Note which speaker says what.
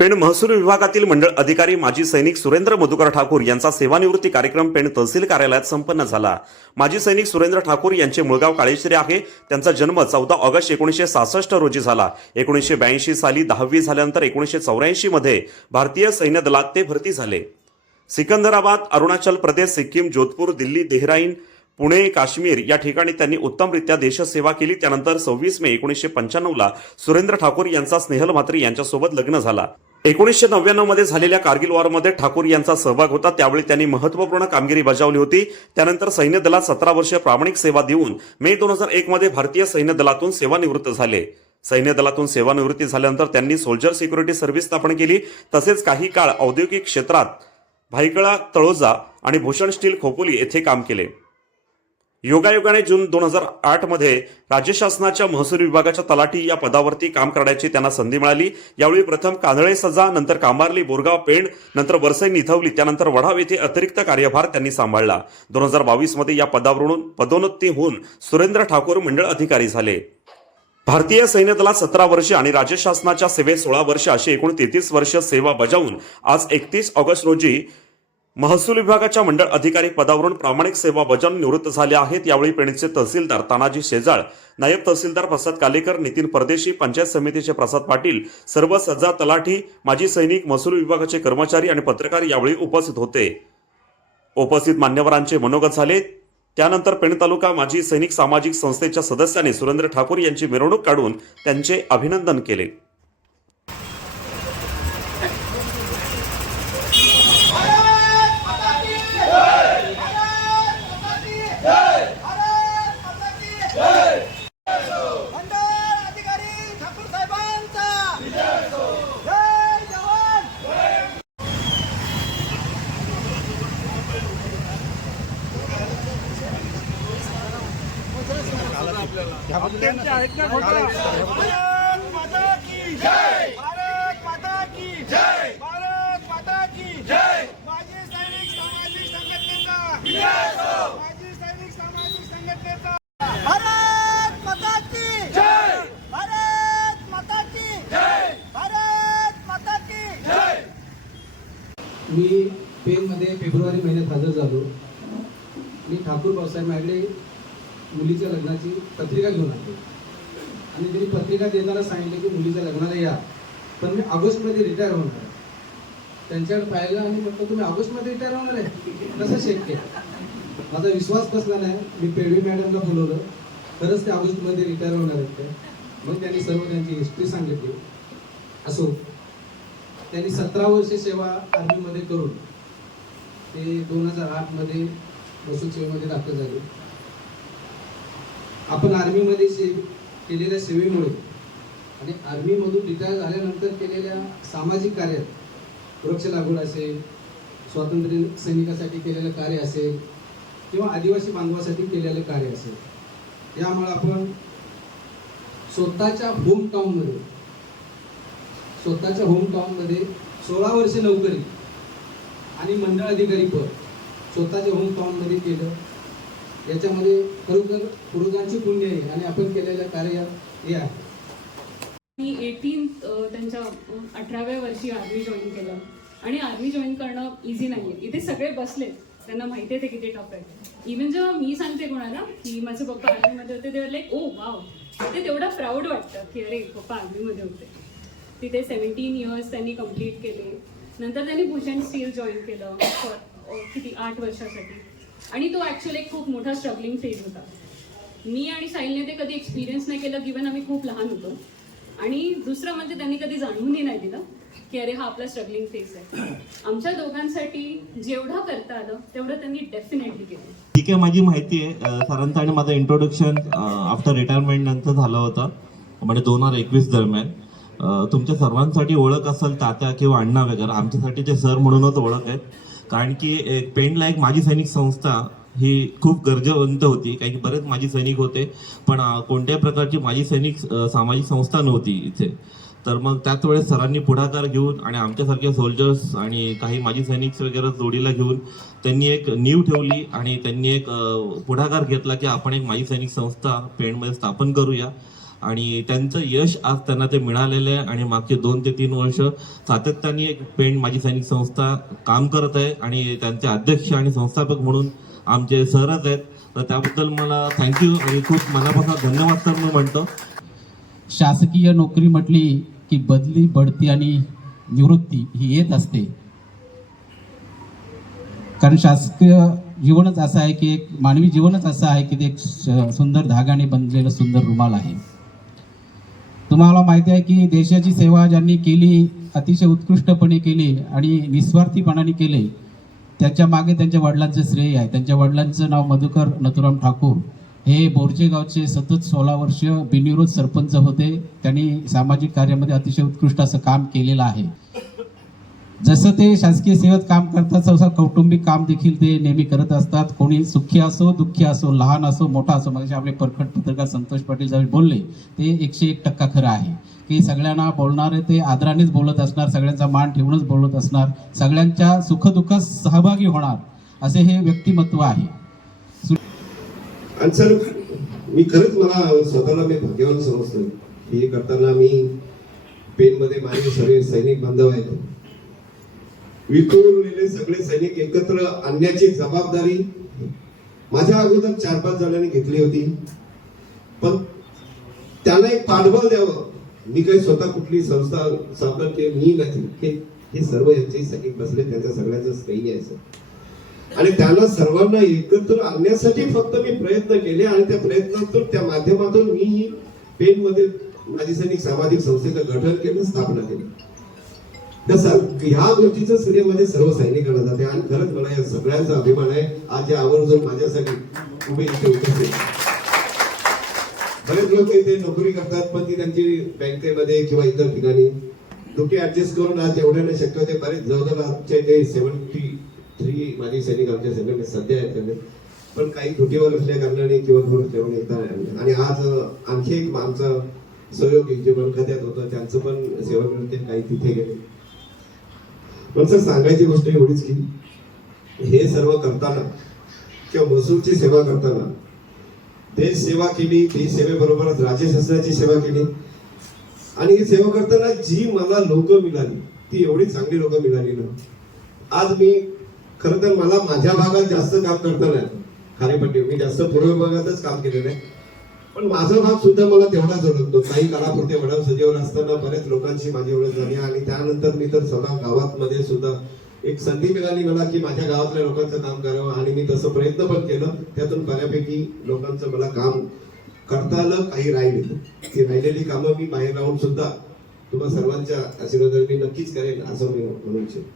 Speaker 1: पेण महसूल विभागातील मंडळ अधिकारी माजी सैनिक सुरेंद्र मधुकर ठाकूर यांचा सेवानिवृत्ती कार्यक्रम पेण तहसील कार्यालयात संपन्न झाला. माजी सैनिक सुरेंद्र ठाकूर यांचे मुळगाव काळेश्री आहे. त्यांचा जन्म चौदा ऑगस्ट एकोणीसशे सहासष्ट रोजी झाला. एकोणीसशे ब्याऐंशी साली दहावी झाल्यानंतर एकोणीसशे चौऱ्याऐंशी मध्ये भारतीय सैन्य दलात ते भरती झाले. सिकंदराबाद अरुणाचल प्रदेश सिक्कीम जोधपूर दिल्ली देहराईन पुणे काश्मीर या ठिकाणी त्यांनी उत्तमरित्या देशसेवा केली. त्यानंतर सव्वीस मे एकोणीसशे पंच्याण्णवला सुरेंद्र ठाकूर यांचा स्नेहल म्हात्रे यांच्यासोबत लग्न झाला. एकोणीसशे नव्याण्णवमध्ये झालेल्या कारगिल वॉरमध्ये ठाकूर यांचा सहभाग होता. त्यावेळी त्यांनी महत्त्वपूर्ण कामगिरी बजावली होती. त्यानंतर सैन्य दलात सतरा वर्षे प्रामाणिक सेवा देऊन मे दोन हजार एक मध्ये भारतीय सैन्य दलातून सेवानिवृत्त झाले. सैन्य दलातून सेवानिवृत्ती झाल्यानंतर त्यांनी सोल्जर सिक्युरिटी सर्व्हिस स्थापन केली. तसेच काही काळ औद्योगिक क्षेत्रात भाईकळा तळोजा आणि भूषण स्टील खोपोली येथे काम केले. योगायोगाने जून दोन हजार आठमध्ये राज्य शासनाच्या महसूल विभागाच्या तलाठी या पदावरती काम करण्याची त्यांना संधी मिळाली. यावेळी प्रथम कांदळे सजा नंतर कांबार्ली बोरगाव पेंड नंतर वरसई निथवली त्यानंतर वढाव येथे अतिरिक्त कार्यभार त्यांनी सांभाळला. दोन हजार बावीसमध्ये या पदावरून पदोन्नती होऊन सुरेंद्र ठाकूर मंडळ अधिकारी झाले. भारतीय सैन्य दलात सतरा वर्षे आणि राज्य शासनाच्या सेवेत सोळा वर्ष अशी एकूण तेहतीस वर्ष सेवा बजावून आज एकतीस ऑगस्ट रोजी महसूल विभागाच्या मंडळ अधिकारी पदावरून प्रामाणिक सेवा बजावून निवृत्त झाले आहेत. यावेळी पेणचे तहसीलदार तानाजी शेजाळ नायब तहसीलदार प्रसाद कालेकर नितीन परदेशी पंचायत समितीचे प्रसाद पाटील सर्व सज्जा तलाठी माजी सैनिक महसूल विभागाचे कर्मचारी आणि पत्रकार यावेळी उपस्थित होते. उपस्थित मान्यवरांचे मनोगत झाले. त्यानंतर पेण तालुका माजी सैनिक सामाजिक संस्थेच्या सदस्यांनी सुरेंद्र ठाकूर यांची मिरवणूक काढून त्यांचे अभिनंदन केले
Speaker 2: मंडळ अधिकारी ठाकूर साहेबांचा जय जवान भारत माता की जय भारत माता की जय भारत माता की जय माजी सैनिक सामाजिक संघटनेचा माजी सैनिक सामाजिक संघटनेचा भारत माता की जय भारत माता की जय भारत माता की जय
Speaker 3: मी पेनमध्ये फेब्रुवारी महिन्यात हजर झालो. मी ठाकूर पावसाहेब माझ्याकडे मुलीच्या लग्नाची पत्रिका घेऊन आलो. आणि त्यांनी पत्रिका देताना सांगितलं की मुलीच्या लग्नाला या. पण मी ऑगस्टमध्ये रिटायर होणार आहे. त्यांच्याकडे पाहिलं आणि म्हटलं तुम्ही ऑगस्टमध्ये रिटायर होणार आहे? कसं शक्य माझा विश्वास बसला नाही. मी पेडवी मॅडमला बोलवलं. खरंच ते ऑगस्टमध्ये रिटायर होणार आहेत ते. मग त्यांनी सर्व त्यांची हिस्ट्री सांगितली. असो त्यांनी सतरा वर्षे सेवा आर्मीमध्ये करून ते दोन हजार आठमध्ये महसूल दाखल झाले. आपण आर्मीमध्ये से केलेल्या सेवेमुळे आणि आर्मीमधून रिटायर झाल्यानंतर केलेल्या सामाजिक कार्यात वृक्ष लागवड असेल स्वातंत्र्य सैनिकासाठी केलेलं कार्य असेल किंवा आदिवासी बांधवासाठी केलेलं कार्य असेल यामुळे आपण स्वतःच्या होम टाऊनमध्ये स्वतःच्या होम टाऊनमध्ये सोळा वर्षे नोकरी आणि मंडळ अधिकारी पद स्वतःच्या होम टाऊनमध्ये केलं. याच्यामध्ये खरोखर पुरुषांची पुण्य आहे आणि आपण केलेलं कार्य हे आहे.
Speaker 4: मी एटीन त्यांच्या अठराव्या वर्षी आर्मी जॉईन केलं. आणि आर्मी जॉईन करणं इझी नाही आहे इथे सगळे बसलेत त्यांना माहिती आहे ते किती टफ आहे. इवन जेव्हा मी सांगते कोणाला की माझे पप्पा आर्मीमध्ये होते तेव्हा लाईक ओ वाव ते तेवढं प्राऊड वाटतं की अरे पप्पा आर्मीमध्ये होते. तिथे सेवन्टीन इयर्स त्यांनी कंप्लीट केले. नंतर त्यांनी भूषण स्टील जॉईन केलं. किती आठ वर्षासाठी. आणि तो ॲक्च्युअली एक खूप मोठा स्ट्रगलिंग फेज होता. मी आणि साहिलने ते कधी एक्सपिरियन्स नाही केलं गिवन आम्ही खूप लहान होतो. आणि दुसरं म्हणजे त्यांनी कधी जाणूनही नाही दिलं की अरे हा आपला स्ट्रगलिंग फेस आहे. आमच्या दोघांसाठी जेवढं करता आलं तेवढं त्यांनी डेफिनेटली केलं.
Speaker 5: ठीक आहे माझी माहिती आहे. सरांचं आणि माझं इंट्रोडक्शन आफ्टर रिटायरमेंट नंतर झालं होतं. म्हणजे दोन हजार एकवीस दरम्यान. तुमच्या सर्वांसाठी ओळख असेल तात्या किंवा अण्णा वगैरे आमच्यासाठी ते सर म्हणूनच ओळख आहेत. कारण की एक पेंडला एक माजी सैनिक संस्था ही खूप गरजेवंत होती. कारण की बरेच माजी सैनिक होते पण कोणत्याही प्रकारची माजी सैनिक सामाजिक संस्था नव्हती इथे. तर मग त्याच वेळेस सरांनी पुढाकार घेऊन आणि आमच्यासारख्या सोल्जर्स आणि काही माजी सैनिक वगैरे जोडीला घेऊन त्यांनी एक नीव ठेवली आणि त्यांनी एक पुढाकार घेतला की आपण एक माजी सैनिक संस्था पेणमध्ये स्थापन करूया. आणि त्यांचं यश आज त्यांना ते मिळालेलं आहे आणि मागचे दोन ते तीन वर्ष सातत्याने एक पेंट माझी सैनिक संस्था काम करत आहे आणि त्यांचे अध्यक्ष आणि संस्थापक म्हणून आमचे सरच आहेत. तर त्याबद्दल मला थँक्यू आणि खूप मनापासून धन्यवाद सर मी म्हणतो.
Speaker 6: शासकीय नोकरी म्हटली की बदली बढती आणि निवृत्ती ही येत असते. कारण शासकीय जीवनच असं आहे की एक मानवी जीवनच असं आहे की ते एक श- सुंदर धागाने बनलेलं सुंदर रुमाल आहे. तुम्हाला माहिती आहे की देशाची सेवा ज्यांनी केली अतिशय उत्कृष्टपणे केली आणि निस्वार्थीपणाने केले त्याच्यामागे त्यांच्या वडिलांचं श्रेय आहे. त्यांच्या वडिलांचं नाव मधुकर नथुराम ठाकूर. हे बोरजेगावचे सतत सोळा वर्ष बिनविरोध सरपंच होते. त्यांनी सामाजिक कार्यामध्ये अतिशय उत्कृष्ट असं काम केलेलं आहे. जसं ते शासकीय सेवेत काम करतात तसं कौटुंबिक काम देखील ते नेहमी करत असतात. कोणी सुखी असो दुःखी असो लहान असो मोठा असो म्हणजे आपले परखड पत्रकार संतोष पाटील ज्यावेळी बोलले ते एकशे एक टक्का खरं आहे. की सगळ्यांना बोलणारे ते आदरानेच बोलत असणार सगळ्यांचा मान ठेवूनच बोलत असणार सगळ्यांच्या सुखदुःखात सहभागी होणार असे हे व्यक्तिमत्व आहे.
Speaker 7: आणि सर मी खरंच मला स्वतःला मी भाग्यवान समजतोय. हे करताना मी पेनमध्ये माझे सगळे सैनिक बांधव आहेत. विखुरलेले सगळे सैनिक एकत्र आणण्याची जबाबदारी माझ्या अगोदर चार पाच जणांनी घेतली होती. पण त्यांना एक पाठबळ द्यावं. मी काही स्वतः कुठली संस्था स्थापन केली मी नाही हे हे सर्व यांचे सैनिक बसले त्यांच्या सगळ्यांचं सैन्य आहे सर आणि त्यांना सर्वांना एकत्र आणण्यासाठी फक्त मी प्रयत्न केले आणि त्या प्रयत्नातून त्या माध्यमातून मी पेनमध्ये माझी सैनिक सामाजिक संस्थेचं गठन केलं स्थापना केली. त्या सर- ह्या गोष्टीचं श्रेय म्हणजे सर्व सैनिकांना जाते आणि खरंच मला या सगळ्यांचा अभिमान आहे. आज या आवर्जून माझ्यासाठी उभे इथे उपस्थित. बरेच लोक इथे नोकरी करतात पण ती त्यांची बँकेमध्ये किंवा इतर ठिकाणी. दुखी ऍडजस्ट करून आज एवढ्याने शक्य होते. बरेच जवळजवळ आमच्या इथे सेव्हन्टी थ्री माझी सैनिक आमच्या सैन्यामध्ये सध्या आहेत पण काही तुटीवर असल्या कारणाने किंवा थोडं ठेवून येतात आणि आज आणखी एक आमचा सहयोग जे पण खात्यात होतं त्यांचं पण सेवा मिळते काही तिथे गेले. पण सर सांगायची गोष्ट एवढीच की हे सर्व करताना किंवा महसूलची सेवा करताना देश सेवा केली ती सेवेबरोबरच राज्यशासनाची सेवा केली. आणि ही सेवा करताना जी मला लोक मिळाली ती एवढी चांगली लोक मिळाली ना. आज मी खरं तर मला माझ्या भागात जास्त काम करताना खारेपट्टी मी जास्त पूर्व भागातच काम केलेलं आहे. पण माझा भाग सुद्धा मला तेवढाच ओळखतो काही काळापुरते वडा सजीवन असताना बऱ्याच लोकांशी माझी ओळख झाली आणि त्यानंतर मी तर स्वतः गावात मध्ये सुद्धा एक संधी मिळाली मला की माझ्या गावातल्या लोकांचं काम करावं आणि मी तसं प्रयत्न पण केलं. त्यातून बऱ्यापैकी लोकांचं मला काम करता आलं काही राहिलं ती राहिलेली कामं मी बाहेर राहून सुद्धा तुम्हा सर्वांच्या आशीर्वादाने मी नक्कीच करेन असं मी म्हणू इच्छितो.